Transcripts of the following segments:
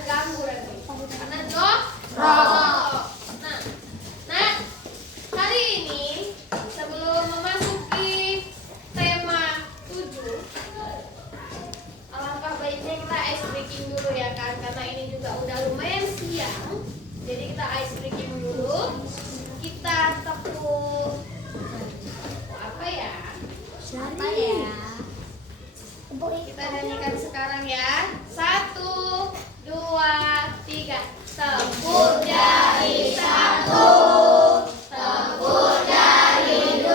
keganggu nanti. Karena jorok. Nah, hari ini sebelum memasuki tema 7, alangkah baiknya kita ice breaking dulu ya kan, karena ini juga udah lumayan siang. Jadi kita ice breaking dulu. Kita tepuk apa ya? Kita nyanyikan sekarang ya. 1, 2, 3. Tepuk jari 1, tepuk jari 2,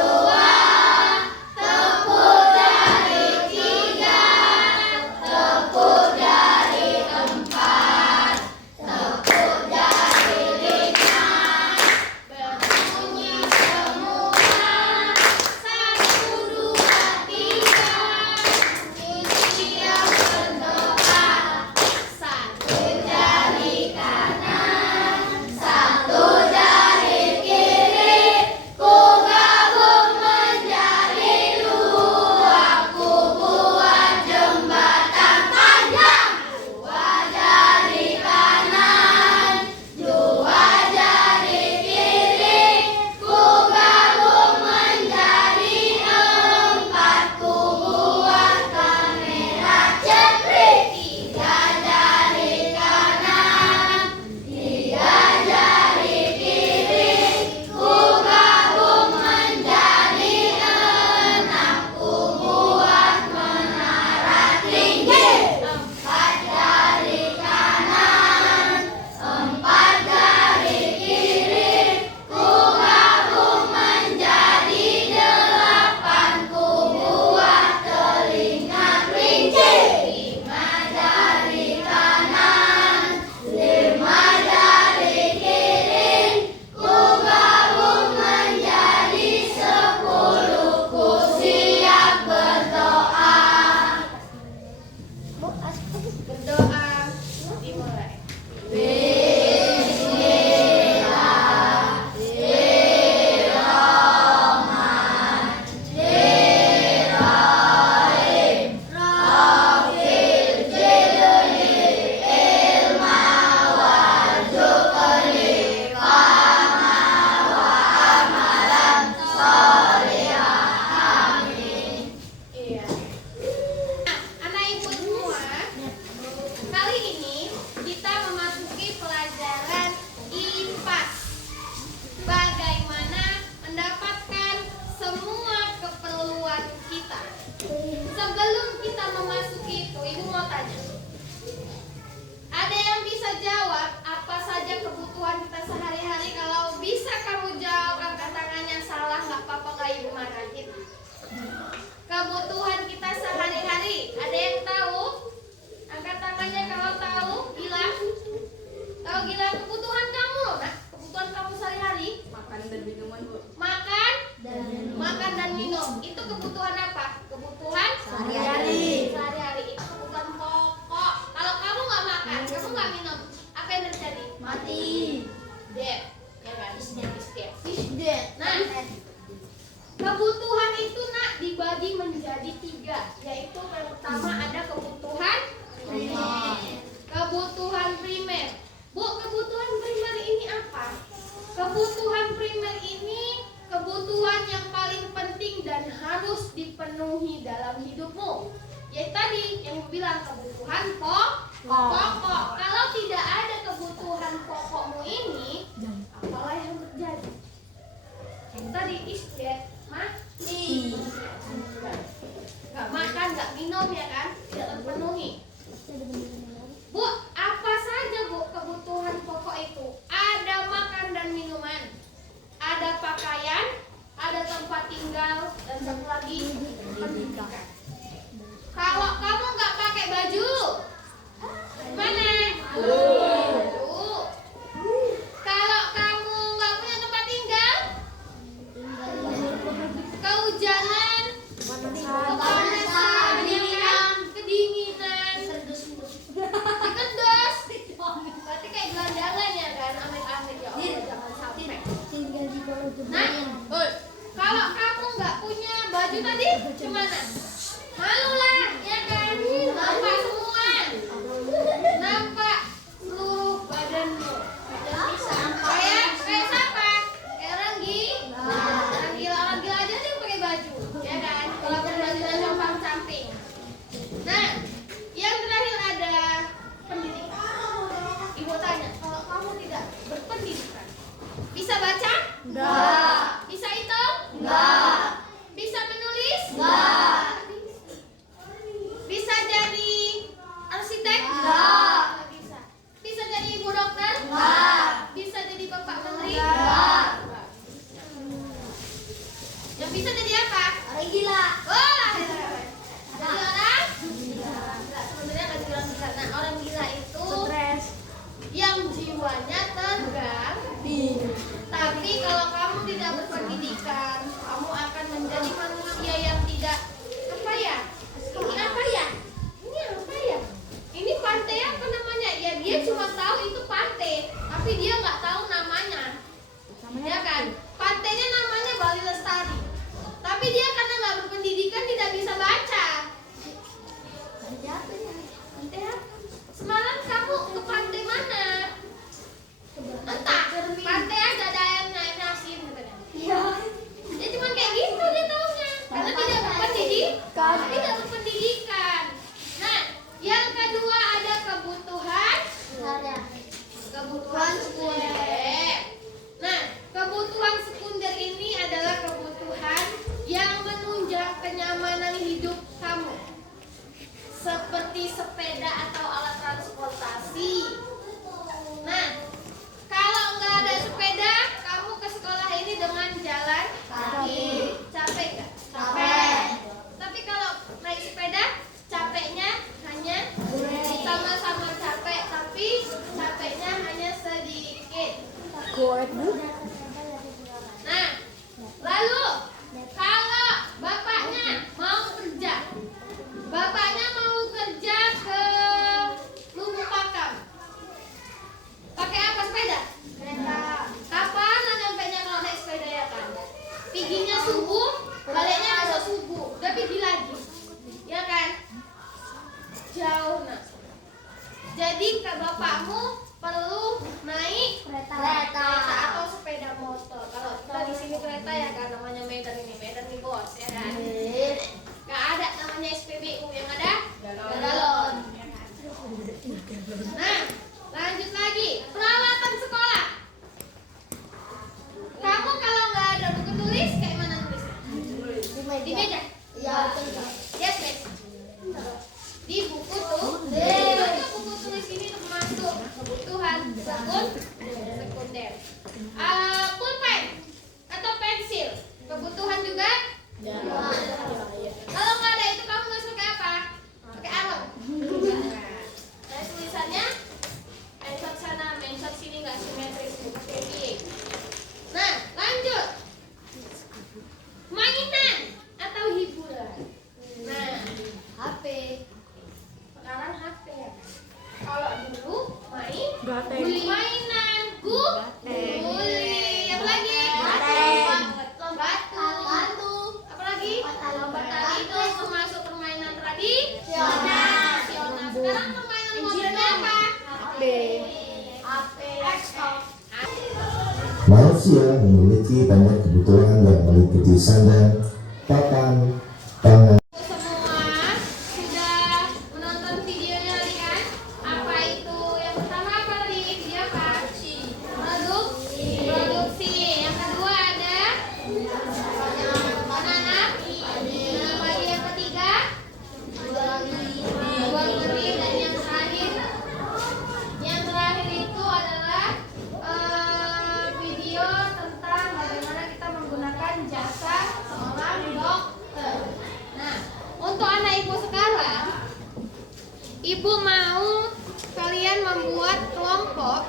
tepuk jari 3, tepuk jari 4, tepuk jari 5. Berbunyi semua. 1, 2, 3. Kunci yang berdoa. 1 jari kanan, 1 jari kiri. Ku gabung menjadi 2, ku buat jembatan panjang. 2 jari kanan, 2 jari kiri. Ku gabung menjadi 4, ku buat kamera ceprit. 3 jari kanan, 3 jari kiri. Ku gabung menjadi 6, ku buat menara tinggi. 4 jari kanan, 4 jari kiri. Ku gabung menjadi 8, ku buat telinga kelinci. 5 jari kanan, 5 jari kiri. Ku gabung menjadi 10, ku siap berdoa. Berdoa dimulai. Iya. Anak ibu semua, kali ini kita memasuki pelajaran IPAS. Bagaimana mendapatkan semua keperluan kita. Sebelum kita memasuki itu, ibu mau tanya. Ada yang bisa jawab apa saja kebutuhan kita sehari-hari? Kalau bisa kamu jawab, angkat tangannya. Salah nggak apa-apa, nggak ibu marahin. Kebutuhan kita sehari-hari, ada yang tahu? Angkat tangannya kalau tahu. Gilang, kalau Gilang, kebutuhan kamu, nah kebutuhan kamu sehari-hari? Makan dan minuman, Bu. Makan dan minum. Itu kebutuhan apa? Kebutuhan Sehari-hari. Sehari-hari itu kebutuhan pokok. Kalau kamu nggak makan, kamu nggak minum, apa yang terjadi? Mati. Dead, ya kan? Is dead. Nah, kebutuhan itu nak dibagi menjadi 3, yaitu yang pertama ada kebutuhan primer. Kebutuhan primer. Bu, kebutuhan primer ini apa? Kebutuhan primer ini kebutuhan yang paling penting dan harus dipenuhi dalam hidupmu. Yaitu tadi yang ibu bilang kebutuhan pokok. Kalau tidak ada kebutuhan pokokmu ini, apalah yang terjadi? Yang tadi is dead, mati. Gak makan, gak minum ya kan? Tidak terpenuhi. Bu, apa saja Bu kebutuhan pokok itu? Ada makan dan minuman, ada pakaian, ada tempat tinggal, dan satu lagi pendidikan. Kalau kamu nggak pakai baju, mana? Baju. Kalau kamu nggak punya tempat tinggal, kehujanan, kepanasan, kedinginan, dikendos. Berarti kayak gelandangan ya kan, amit-amit ya Allah, jangan sampai. Nah, kalau kamu nggak punya baju tadi, gimana? Malu lah, ya kan? Nampak semua. Nampak Enggak. Bisa jadi arsitek? Enggak. Bisa. Bisa jadi ibu dokter? Enggak. Bisa jadi bapak menteri? Enggak. Yang bisa jadi apa? Orang gila. Wah. Jadi orang? Enggak, sebenarnya nggak dibilang gila. Nah, orang gila itu Stres. yang jiwanya tegang. Tapi kalau kamu tidak berpendidikan, kamu akan menjadi manusia yang tidak apa ya? Ini apa ya? Ini apa ya? Ini pantai apa namanya? Ya dia cuma tahu itu pantai, tapi dia nggak tahu namanya. Ya kan? Pantainya namanya Bali Lestari, tapi dia karena nggak berpendidikan tidak bisa baca. Pantai apa? Semalam kamu ke pantai mana? Entah, pantai aja ada airnya, airnya asin katanya. Iya. Ya cuma kayak gitu dia taunya, karena tidak berpendidikan. Tidak berpendidikan. Nah, yang kedua ada kebutuhan sekunder. Nah, kebutuhan sekunder ini adalah kebutuhan yang menunjang kenyamanan hidup kamu, seperti sepeda atau alat transportasi. Nah, kalau nggak ada sepeda, kamu ke sekolah ini dengan jalan kaki. Capek nggak? Capek. Tapi kalau naik sepeda, capeknya hanya sama-sama capek, tapi capeknya hanya sedikit. Nah, lalu kalau bapaknya mau kerja ke Lubuk Pakam, pakai apa sepeda? Kapan nyampenya kalau naik sepeda ya kan? Piginya subuh, baliknya besok subuh, udah pergi lagi, ya kan? Jauh nak. Jadi ke bapakmu perlu naik kereta atau sepeda motor. Kalau kita di sini kereta ya kan, namanya Medan nih bos, ya kan? Gak ada namanya SPBU, yang ada galon. Nah, lanjut lagi, peralatan sekolah. Kamu kalau nggak ada buku tulis, kayak mana tulisnya? Di meja? Yes, miss. Di buku tulis. Jadi buku tulis ini termasuk kebutuhan sekunder. Pulpen atau pensil, kebutuhan juga. Kalau nggak ada itu kamu nulis pakai apa? Pakai arang. Nah, tulisannya menshot sana, menshot sini, nggak simetris, pakai big. Nah, lanjut. Mainan atau hiburan. Nah, HP. Sekarang HP ya. Kalau dulu guli mainan, guli. Apa lagi? Batu. Apa lagi? Lompat tali itu termasuk permainan tradisional. Sekarang permainan modern apa? HP. Manusia memiliki banyak kebutuhan yang meliputi sandang, papan, pangan. Semua sudah menonton videonya tadi kan? Apa itu? Yang pertama apa tadi? Video apa? Produksi. Yang kedua ada menanam padi. Yang ketiga buang ngerim. Dan yang terakhir itu adalah video tentang bagaimana kita menggunakan jasa seorang dokter. Nah, untuk anak ibu sekarang, ibu mau kalian membuat kelompok,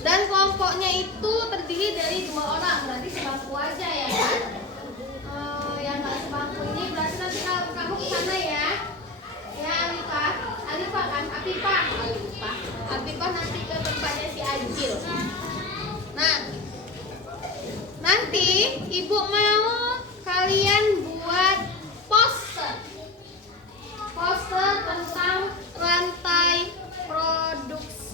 dan kelompoknya itu terdiri dari 2 orang, berarti sebangku aja ya kan? Yang nggak sebangku ini berarti nanti kalau kamu ke sana ya, Alifah kan, Apipah nanti ke tempatnya si Ajil. Nah, nanti ibu mau kalian buat poster tentang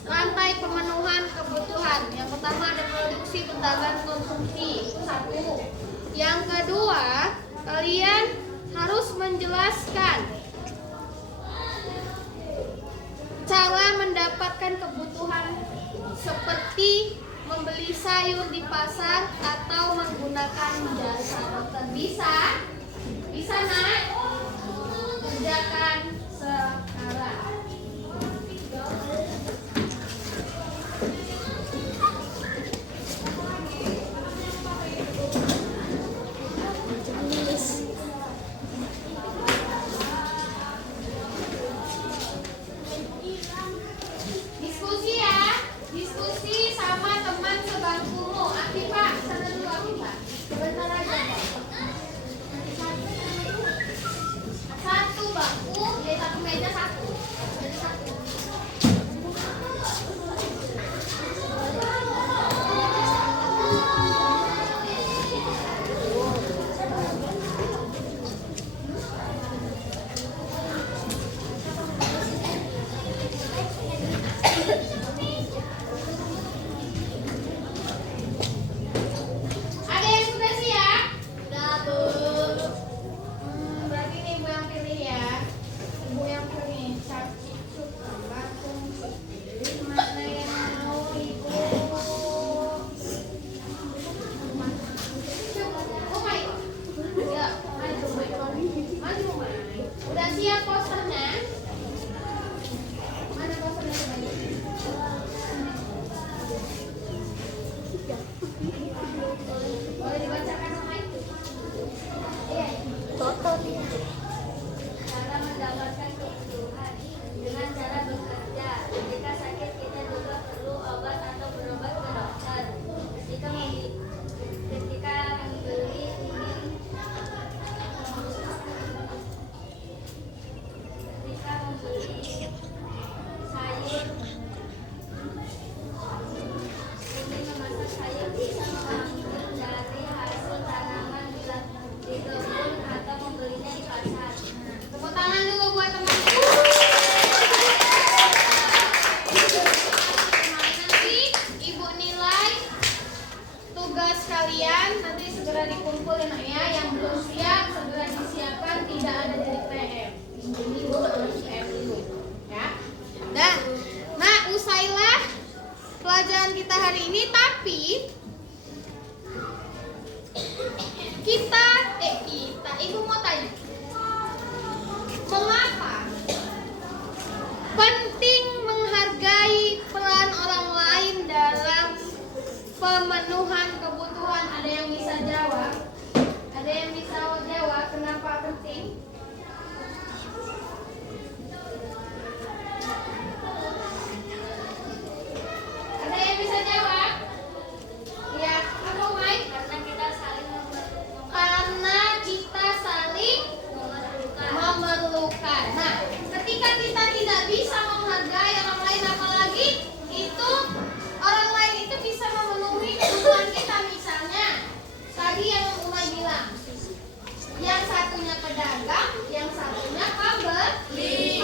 rantai pemenuhan kebutuhan. Yang pertama ada produksi, perdagangan, konsumsi, itu 1. Yang kedua, kalian harus menjelaskan cara mendapatkan kebutuhan seperti membeli sayur di pasar atau menggunakan jasa dokter. Bisa mendapatkan kebutuhan dengan cara bekerja. Jika sakit kita juga perlu obat atau berobat ke dokter. Ketika membeli sayur, ingin memasak sayur bisa mengambil dari hasil tanaman di kebun atau membelinya di pasar. Tepuk tangan dulu buat temanku. Nanti ibu nilai tugas kalian, nanti segera dikumpulin ya. Yang belum siap segera disiapkan, tidak ada jadi PM. Ini ibu harus PM dulu ya. Nah, usailah pelajaran kita hari ini, tapi ibu mau tanya, mengapa penting menghargai peran orang lain dalam pemenuhan kebutuhan? Ada yang bisa jawab? Ada yang bisa jawab kenapa penting? Ada yang bisa jawab? Ya, apa Mike? Karena kita saling Karena kita saling memerlukan. Nah, ketika kita tidak bisa menghargai orang lain, apalagi itu orang lain itu bisa memenuhi kebutuhan kita. Misalnya tadi yang Umay bilang, yang satunya pedagang, yang satunya pembeli.